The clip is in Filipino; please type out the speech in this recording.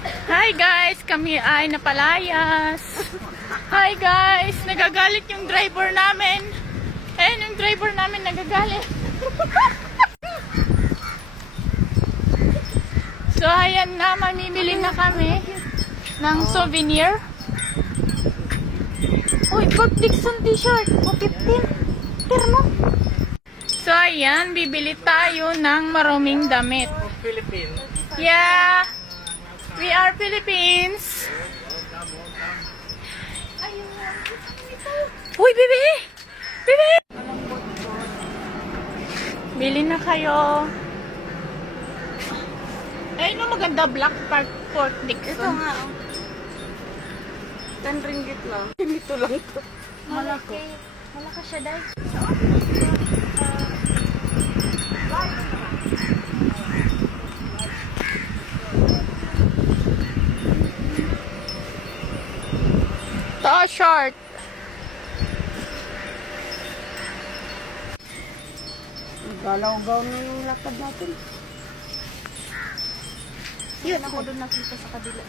Hi guys, kami ay napalayas. Hi guys, nagagalit yung driver namin. Ayun yung driver namin nagagalit. So ayan na, mamimili na kami ng souvenir. Uy, Pag Dixon t-shirt, 15. Terno. So ayan, bibili tayo ng maruming damit. Philippines. Yeah, we are Philippines. Uy, bebe! Bebe! Bili na kayo. Ay, no, maganda black pork Dixon. Ito nga, oh. 10 ringgit lang. Ganito lang to. Malaki. Malaki siya, dahil. To short. Galaw-gaw na yung lakad natin. Yun, Ako doon nakita sa kabila.